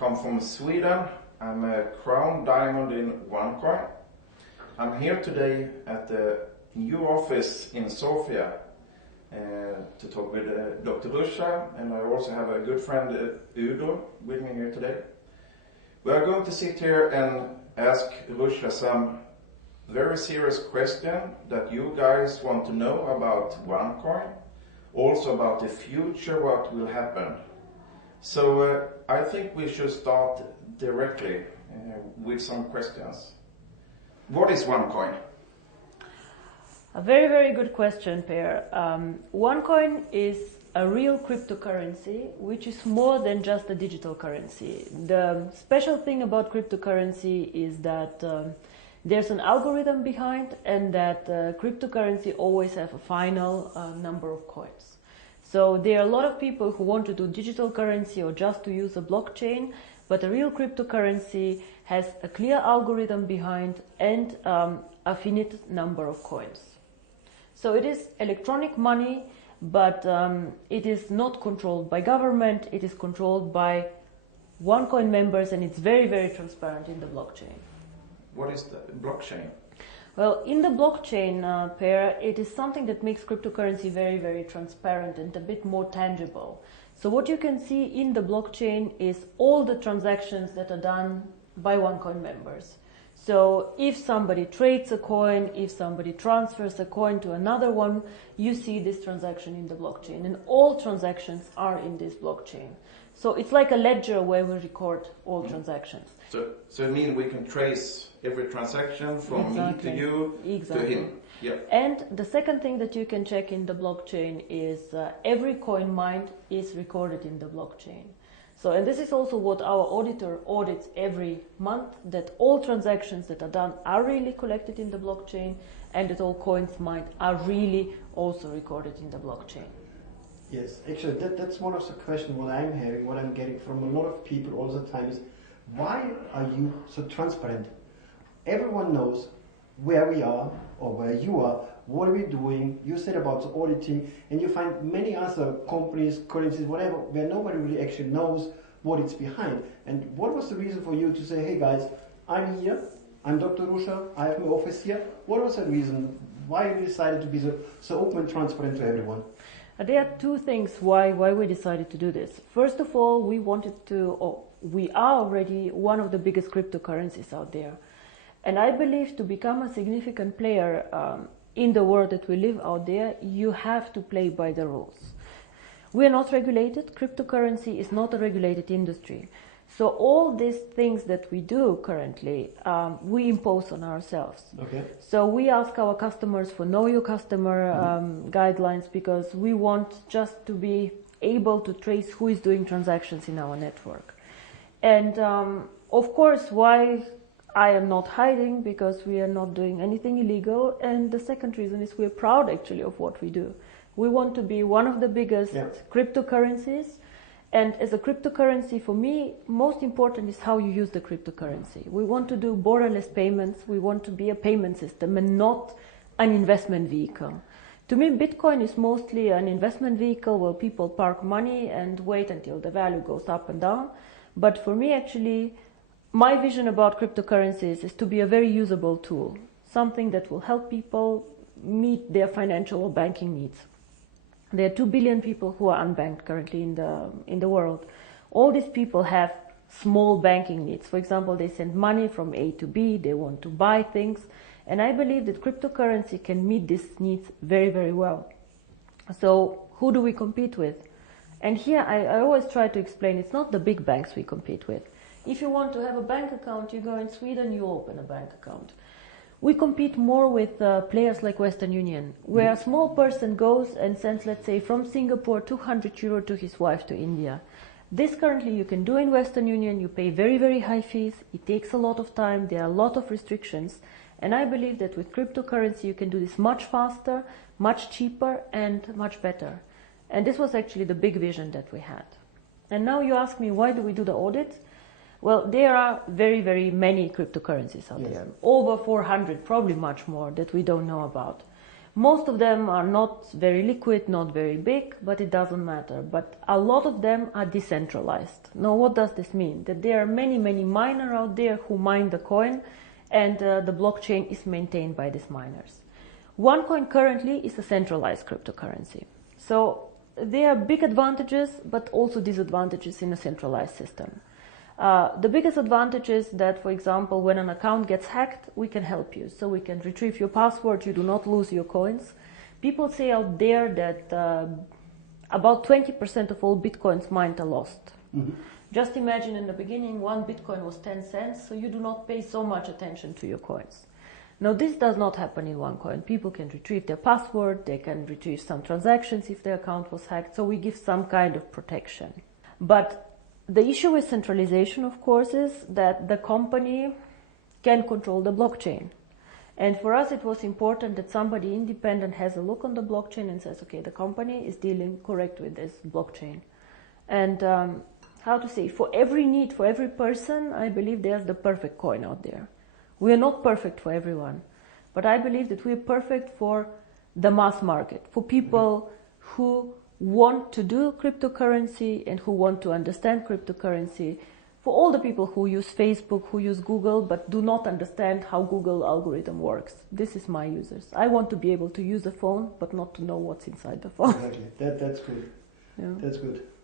come from Sweden. I'm a crown diamond in OneCoin. I'm here today at the new office in Sofia to talk with Dr. Rusha, and I also have a good friend Udo with me here today. We are going to sit here and ask Rusha some very serious questions that you guys want to know about OneCoin, also about the future, what will happen. So I think we should start directly with some questions. What is OneCoin? A very, very good question, Per. OneCoin is a real cryptocurrency, which is more than just a digital currency. The special thing about cryptocurrency is that there's an algorithm behind, and that cryptocurrency always have a final number of coins. So there are a lot of people who want to do digital currency or just to use a blockchain, but a real cryptocurrency has a clear algorithm behind and a finite number of coins. So it is electronic money, but it is not controlled by government, it is controlled by OneCoin members, and it's very, very transparent in the blockchain. What is the blockchain? Well, in the blockchain, Per, it is something that makes cryptocurrency very, very transparent and a bit more tangible. So what you can see in the blockchain is all the transactions that are done by OneCoin members. So if somebody trades a coin, if somebody transfers a coin to another one, you see this transaction in the blockchain, and all transactions are in this blockchain. So it's like a ledger where we record all transactions. So it means we can trace every transaction from me to you to him. Yeah. And the second thing that you can check in the blockchain is every coin mined is recorded in the blockchain. So, and this is also what our auditor audits every month, that all transactions that are done are really collected in the blockchain, and that all coins mined are really also recorded in the blockchain. Yes, actually that's one of the questions what I'm having, what I'm getting from a lot of people all the time is, why are you so transparent? Everyone knows where we are or where you are, what are we doing. You said about the auditing, and you find many other companies, currencies, whatever, where nobody really actually knows what it's behind. And what was the reason for you to say, hey guys, I'm here, I'm Dr. Rusha, I have my office here. What was the reason why you decided to be so open and transparent to everyone? There are two things why we decided to do this. First of all, we are already one of the biggest cryptocurrencies out there. And I believe to become a significant player in the world that we live out there, you have to play by the rules. We are not regulated. Cryptocurrency is not a regulated industry. So all these things that we do currently, we impose on ourselves. Okay. So we ask our customers for know your customer guidelines, because we want just to be able to trace who is doing transactions in our network. And of course, why I am not hiding, because we are not doing anything illegal. And the second reason is we're proud actually of what we do. We want to be one of the biggest cryptocurrencies. And as a cryptocurrency, for me, most important is how you use the cryptocurrency. We want to do borderless payments. We want to be a payment system and not an investment vehicle. To me, Bitcoin is mostly an investment vehicle where people park money and wait until the value goes up and down. But for me, actually, my vision about cryptocurrencies is to be a very usable tool, something that will help people meet their financial or banking needs. There are 2 billion people who are unbanked currently in the world. All these people have small banking needs. For example, they send money from A to B, they want to buy things. And I believe that cryptocurrency can meet these needs very, very well. So who do we compete with? And here I always try to explain, it's not the big banks we compete with. If you want to have a bank account, you go in Sweden, you open a bank account. We compete more with players like Western Union, where a small person goes and sends, let's say, from Singapore 200 euro to his wife to India. This currently you can do in Western Union. You pay very, very high fees. It takes a lot of time. There are a lot of restrictions. And I believe that with cryptocurrency you can do this much faster, much cheaper, and much better. And this was actually the big vision that we had. And now you ask me, why do we do the audit? Well, there are very, very many cryptocurrencies out there. Over 400, probably much more, that we don't know about. Most of them are not very liquid, not very big, but it doesn't matter. But a lot of them are decentralized. Now, what does this mean? That there are many, many miners out there who mine the coin, and the blockchain is maintained by these miners. OneCoin currently is a centralized cryptocurrency. So there are big advantages, but also disadvantages in a centralized system. The biggest advantage is that, for example, when an account gets hacked, we can help you. So we can retrieve your password, you do not lose your coins. People say out there that about 20% of all bitcoins mined are lost. Mm-hmm. Just imagine in the beginning, 1 bitcoin was 10 cents, so you do not pay so much attention to your coins. Now, this does not happen in OneCoin. People can retrieve their password, they can retrieve some transactions if their account was hacked, so we give some kind of protection. But the issue with centralization, of course, is that the company can control the blockchain. And for us, it was important that somebody independent has a look on the blockchain and says, okay, the company is dealing correct with this blockchain. And how to say, for every need, for every person, I believe there's the perfect coin out there. We are not perfect for everyone, but I believe that we are perfect for the mass market, for people who want to do cryptocurrency and who want to understand cryptocurrency, for all the people who use Facebook, who use Google, but do not understand how Google algorithm works. This is my users. I want to be able to use a phone, but not to know what's inside the phone. Exactly. That's good. Yeah. That's good.